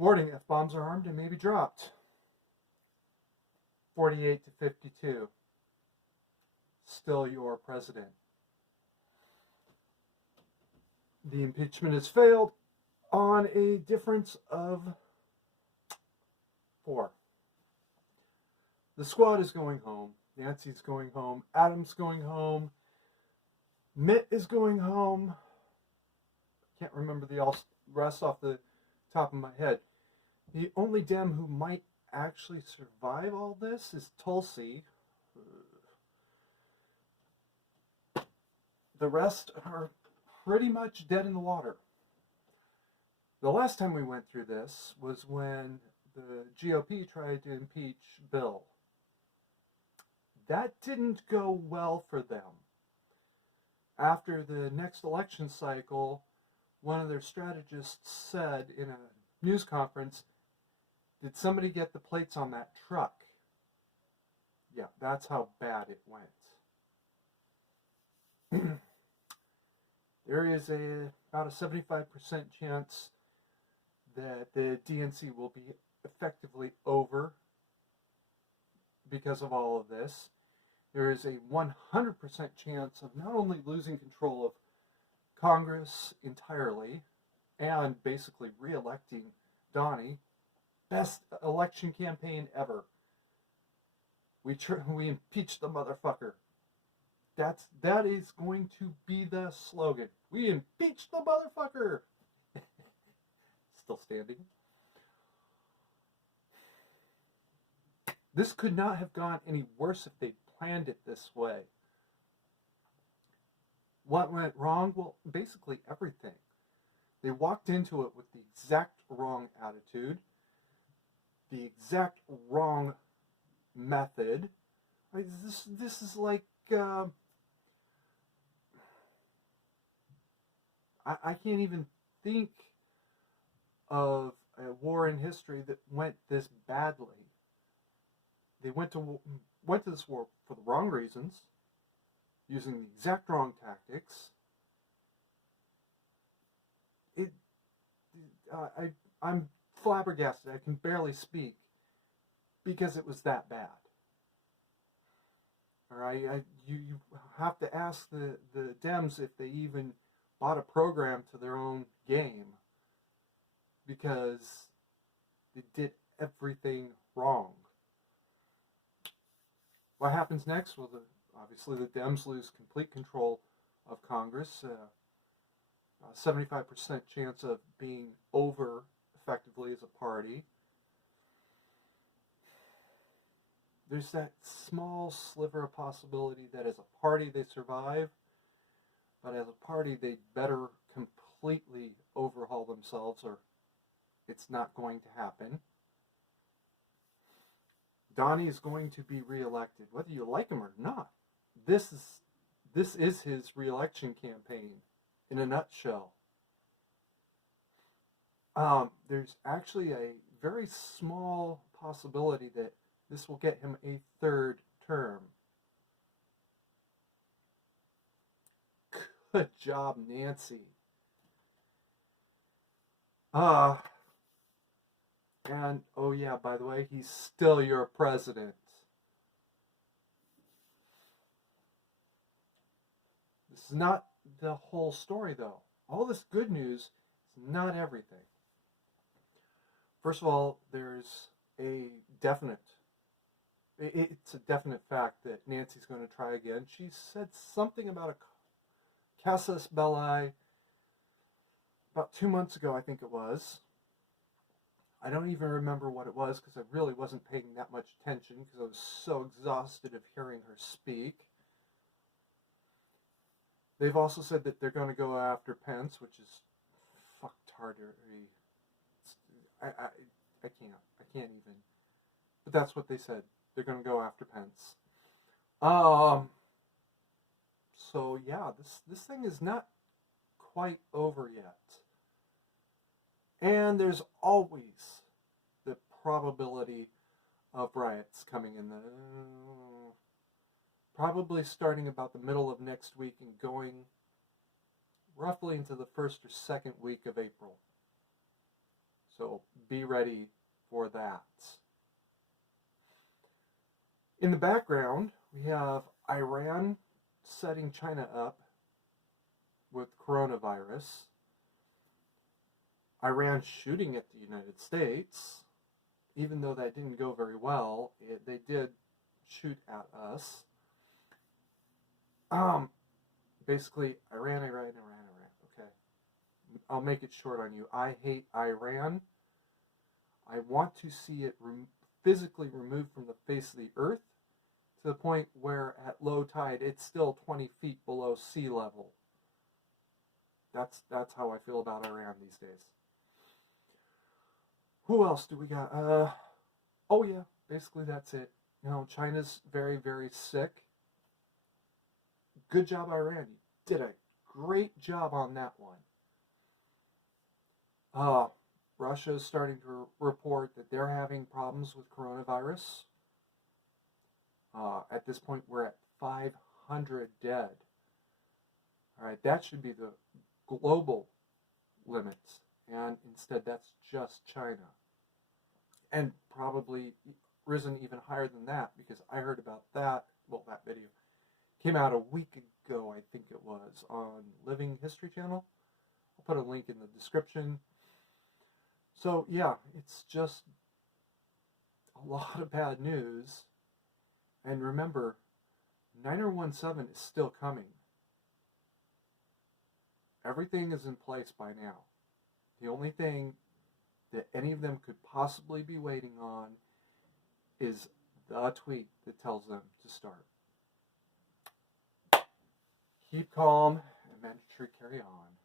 Warning, F-bombs are armed and may be dropped. 48 to 52. Still your president. The impeachment has failed on a difference of 4. The squad is going home. Nancy's going home. Adam's going home. Mitt is going home. I can't remember the rest off the top of my head. The only Dem who might actually survive all this is Tulsi. The rest are pretty much dead in the water. The last time we went through this was when the GOP tried to impeach Bill. That didn't go well for them. After the next election cycle, one of their strategists said in a news conference, "Did somebody get the plates on that truck?" Yeah, that's how bad it went. There is about a 75% chance that the DNC will be effectively over because of all of this. There is a 100% chance of not only losing control of Congress entirely and basically re-electing Donnie. Best election campaign ever. We impeached the motherfucker. That is going to be the slogan. We impeached the motherfucker. Still standing. This could not have gone any worse if they planned it this way. What went wrong? Well, basically everything. They walked into it with the exact wrong attitude, the exact wrong method. This is like I can't even think of a war in history that went this badly. They went to this war for the wrong reasons, using the exact wrong tactics. I'm flabbergasted. I can barely speak because it was that bad. All right, you have to ask the Dems if they even bought a program to their own game, because they did everything wrong. What happens next? Well, obviously the Dems lose complete control of Congress. 75% chance of being over effectively as a party. There's that small sliver of possibility that as a party they survive, but as a party they better completely overhaul themselves or it's not going to happen. Donnie is going to be reelected, whether you like him or not. This is his reelection campaign in a nutshell. There's actually a very small possibility that this will get him a 3rd term. Good job, Nancy. And, oh yeah, by the way, he's still your president. This is not the whole story, though. All this good news is not everything. First of all, there's a definite, it's a definite fact that Nancy's going to try again. She said something about a casus belli about 2 months ago, I think it was. I don't even remember what it was because I really wasn't paying that much attention because I was so exhausted of hearing her speak. They've also said that they're going to go after Pence, which is fucktardery. I can't even. But that's what they said. They're going to go after Pence. So yeah, this thing is not quite over yet. And there's always the probability of riots coming in probably starting about the middle of next week and going roughly into the 1st or 2nd week of April. So be ready for that. In the background, we have Iran setting China up with coronavirus, Iran shooting at the United States. Even though that didn't go very well, they did shoot at us. Basically, Iran. Okay, I'll make it short on you. I hate Iran. I want to see it physically removed from the face of the earth to the point where at low tide it's still 20 feet below sea level. That's how I feel about Iran these days. Who else do we got? Oh yeah, basically that's it. You know, China's very, very sick. Good job, Iran. You did a great job on that one. Russia is starting to report that they're having problems with coronavirus. At this point, we're at 500 dead. All right, that should be the global limit, and instead that's just China. And probably risen even higher than that, because I heard about that, well, that video came out a week ago, I think it was, on Living History Channel. I'll put a link in the description. So yeah, it's just a lot of bad news. And remember, 9017 is still coming. Everything is in place by now. The only thing that any of them could possibly be waiting on is the tweet that tells them to start. Keep calm and make sure to carry on.